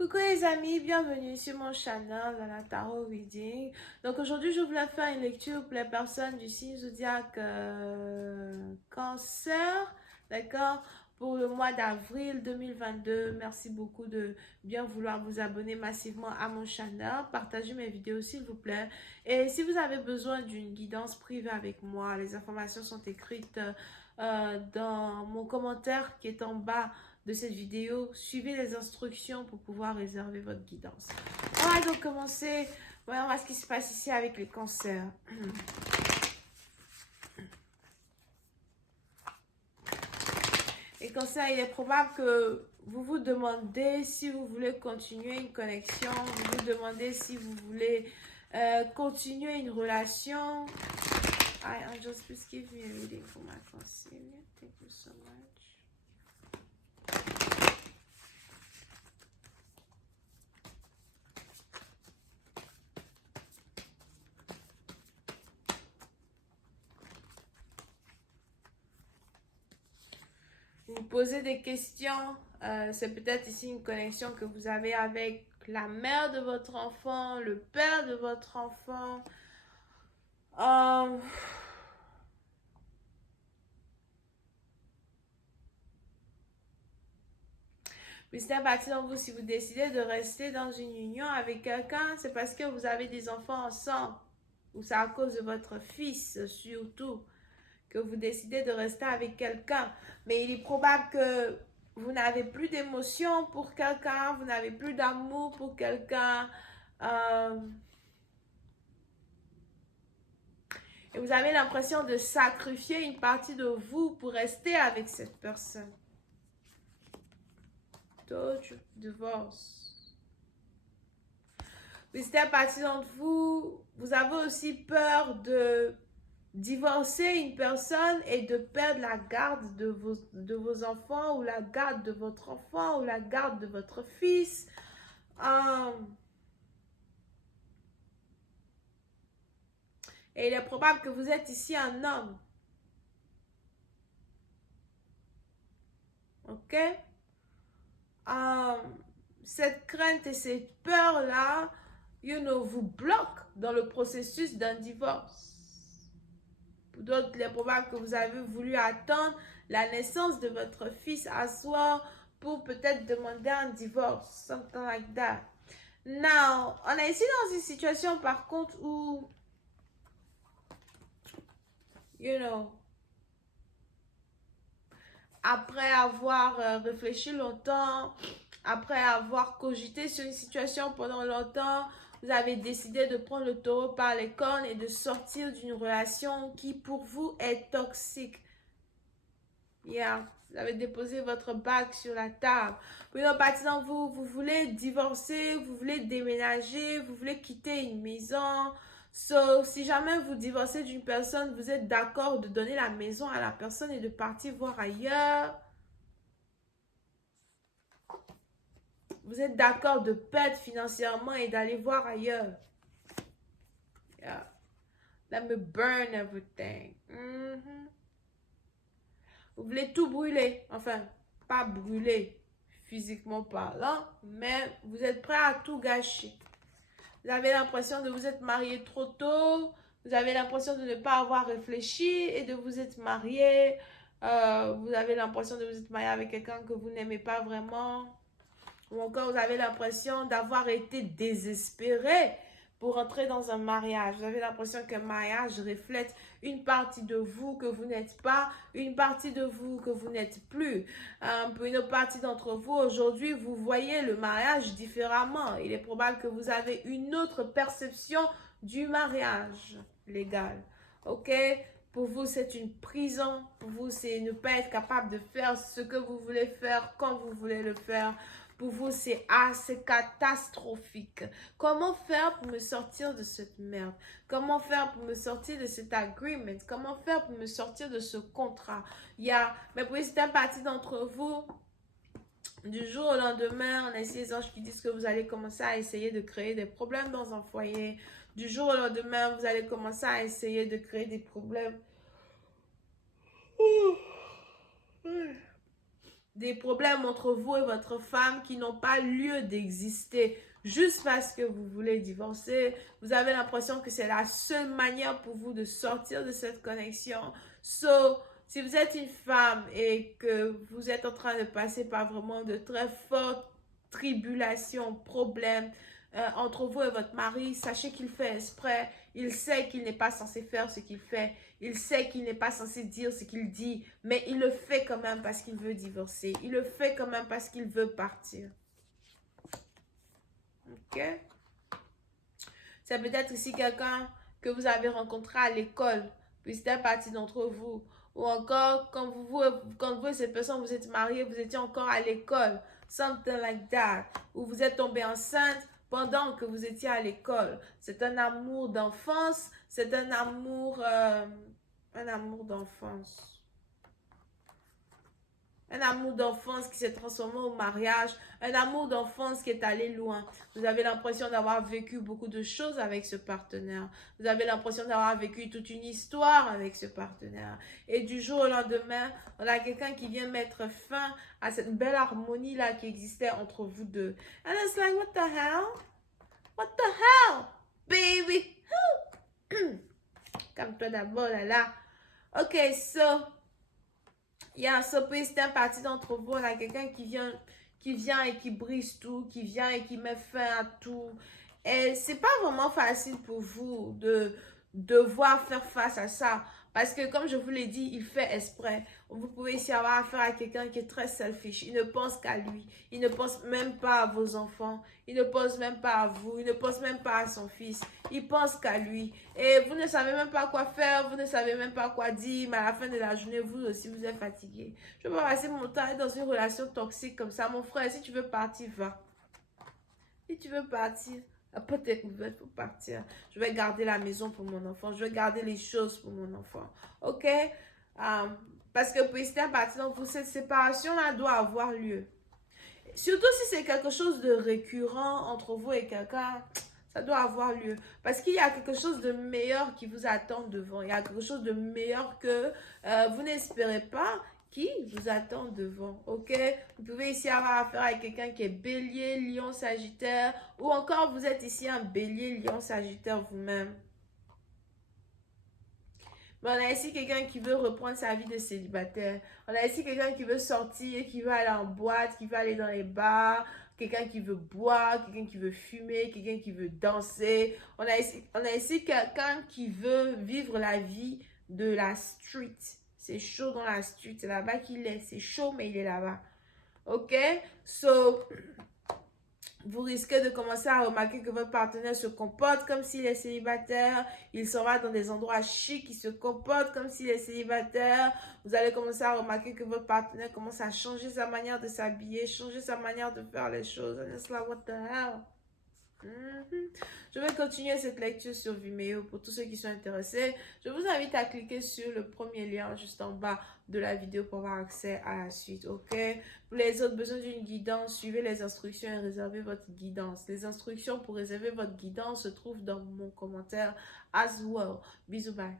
Coucou les amis, bienvenue sur mon channel dans la Tarot Reading. Donc aujourd'hui, je voulais faire une lecture pour les personnes du signe zodiaque Cancer, d'accord, pour le mois d'avril 2022. Merci beaucoup de bien vouloir vous abonner massivement à mon channel. Partagez mes vidéos s'il vous plaît. Et si vous avez besoin d'une guidance privée avec moi, les informations sont écrites dans mon commentaire qui est en bas de cette vidéo. Suivez les instructions pour pouvoir réserver votre guidance. On va donc commencer. Voyons voir ce qui se passe ici avec les cancers. Les cancers, il est probable que vous vous demandez si vous voulez continuer une connexion. Vous vous demandez si vous voulez continuer une relation. Hi, angels, please give me a reading for my cancer. Thank you so much. Vous posez des questions, c'est peut-être ici une connexion que vous avez avec la mère de votre enfant, le père de votre enfant. Mais c'est à partir de vous, si vous décidez de rester dans une union avec quelqu'un, c'est parce que vous avez des enfants ensemble, ou c'est à cause de votre fils surtout que vous décidez de rester avec quelqu'un. Mais il est probable que vous n'avez plus d'émotion pour quelqu'un, vous n'avez plus d'amour pour quelqu'un. Et vous avez l'impression de sacrifier une partie de vous pour rester avec cette personne. Told you, divorce. Mais c'est à partir d'entre vous, vous avez aussi peur de divorcer une personne et de perdre la garde de vos enfants, ou la garde de votre enfant, ou la garde de votre fils. Et il est probable que vous êtes ici un homme. Ok? Cette crainte et cette peur-là, vous bloquent dans le processus d'un divorce. Pour d'autres, il est probable que vous avez voulu attendre la naissance de votre fils à soi pour peut-être demander un divorce, something like that. Now, on est ici dans une situation par contre où, après avoir réfléchi longtemps, après avoir cogité sur une situation pendant longtemps, vous avez décidé de prendre le taureau par les cornes et de sortir d'une relation qui pour vous est toxique. Yeah, vous avez déposé votre bague sur la table. Pour une partie d'entre vous, vous voulez divorcer, vous voulez déménager, vous voulez quitter une maison. So, si jamais vous divorcez d'une personne, vous êtes d'accord de donner la maison à la personne et de partir voir ailleurs. Vous êtes d'accord de perdre financièrement et d'aller voir ailleurs. Yeah. Let me burn everything. Vous voulez tout brûler. Enfin, pas brûler physiquement parlant, mais vous êtes prêt à tout gâcher. Vous avez l'impression de vous être marié trop tôt. Vous avez l'impression de ne pas avoir réfléchi et de vous être marié. Vous avez l'impression de vous être marié avec quelqu'un que vous n'aimez pas vraiment. Ou encore, vous avez l'impression d'avoir été désespéré pour entrer dans un mariage. Vous avez l'impression qu'un mariage reflète une partie de vous que vous n'êtes pas, une partie de vous que vous n'êtes plus. Pour une partie d'entre vous, aujourd'hui, vous voyez le mariage différemment. Il est probable que vous avez une autre perception du mariage légal. Ok? Pour vous, c'est une prison. Pour vous, c'est ne pas être capable de faire ce que vous voulez faire quand vous voulez le faire. Pour vous, c'est assez catastrophique. Comment faire pour me sortir de cette merde? Comment faire pour me sortir de cet agreement? Comment faire pour me sortir de ce contrat? Mais pour certaines parties d'entre vous, du jour au lendemain, on a ici les anges qui disent que vous allez commencer à essayer de créer des problèmes dans un foyer. Du jour au lendemain, vous allez commencer à essayer de créer des problèmes des problèmes entre vous et votre femme qui n'ont pas lieu d'exister. Juste parce que vous voulez divorcer, vous avez l'impression que c'est la seule manière pour vous de sortir de cette connexion. So, si vous êtes une femme et que vous êtes en train de passer par vraiment de très fortes tribulations, problèmes entre vous et votre mari, sachez qu'il fait exprès. Il sait qu'il n'est pas censé faire ce qu'il fait. Il sait qu'il n'est pas censé dire ce qu'il dit, mais il le fait quand même parce qu'il veut divorcer. Il le fait quand même parce qu'il veut partir. Ok? C'est peut-être aussi quelqu'un que vous avez rencontré à l'école, puis c'était partie d'entre vous. Ou encore, quand vous et cette personne, vous êtes mariés, vous étiez encore à l'école. Something like that. Ou vous êtes tombé enceinte pendant que vous étiez à l'école. C'est un amour d'enfance. C'est un amour d'enfance. Un amour d'enfance qui s'est transformé au mariage. Un amour d'enfance qui est allé loin. Vous avez l'impression d'avoir vécu beaucoup de choses avec ce partenaire. Vous avez l'impression d'avoir vécu toute une histoire avec ce partenaire. Et du jour au lendemain, on a quelqu'un qui vient mettre fin à cette belle harmonie-là qui existait entre vous deux. And it's like, what the hell? What the hell? Baby! Calme-toi d'abord, là. Ok, so... Il y a un surprise d'un parti d'entre vous, on a quelqu'un qui vient et qui brise tout, qui vient et qui met fin à tout. Et c'est pas vraiment facile pour vous de devoir faire face à ça. Parce que comme je vous l'ai dit, il fait exprès. Vous pouvez ici avoir affaire à quelqu'un qui est très selfish. Il ne pense qu'à lui. Il ne pense même pas à vos enfants. Il ne pense même pas à vous. Il ne pense même pas à son fils. Il pense qu'à lui. Et vous ne savez même pas quoi faire. Vous ne savez même pas quoi dire. Mais à la fin de la journée, vous aussi, vous êtes fatigué. Je ne peux pas passer mon temps dans une relation toxique comme ça. Mon frère, si tu veux partir, va. Si tu veux partir, la porte est ouverte pour partir. Je vais garder la maison pour mon enfant. Je vais garder les choses pour mon enfant. Ok? Parce que pour rester parti, donc cette séparation-là doit avoir lieu. Surtout si c'est quelque chose de récurrent entre vous et quelqu'un, ça doit avoir lieu. Parce qu'il y a quelque chose de meilleur qui vous attend devant. Il y a quelque chose de meilleur que vous n'espérez pas qui vous attend devant, ok? Vous pouvez ici avoir affaire à quelqu'un qui est bélier, lion, sagittaire, ou encore vous êtes ici un bélier, lion, sagittaire vous-même. Mais on a ici quelqu'un qui veut reprendre sa vie de célibataire. On a ici quelqu'un qui veut sortir, qui veut aller en boîte, qui veut aller dans les bars, quelqu'un qui veut boire, quelqu'un qui veut fumer, quelqu'un qui veut danser. On a ici quelqu'un qui veut vivre la vie de la street. C'est chaud dans la street, c'est là-bas qu'il est. C'est chaud, mais il est là-bas. Ok? So, vous risquez de commencer à remarquer que votre partenaire se comporte comme s'il est célibataire. Il s'en va dans des endroits chics, il se comporte comme s'il est célibataire. Vous allez commencer à remarquer que votre partenaire commence à changer sa manière de s'habiller, changer sa manière de faire les choses. And it's like, what the hell? Je vais continuer cette lecture sur Vimeo pour tous ceux qui sont intéressés. Je vous invite à cliquer sur le premier lien juste en bas de la vidéo pour avoir accès à la suite, ok? Pour les autres besoin d'une guidance, suivez les instructions et réservez votre guidance. Les instructions pour réserver votre guidance se trouvent dans mon commentaire as well. Bisous, bye.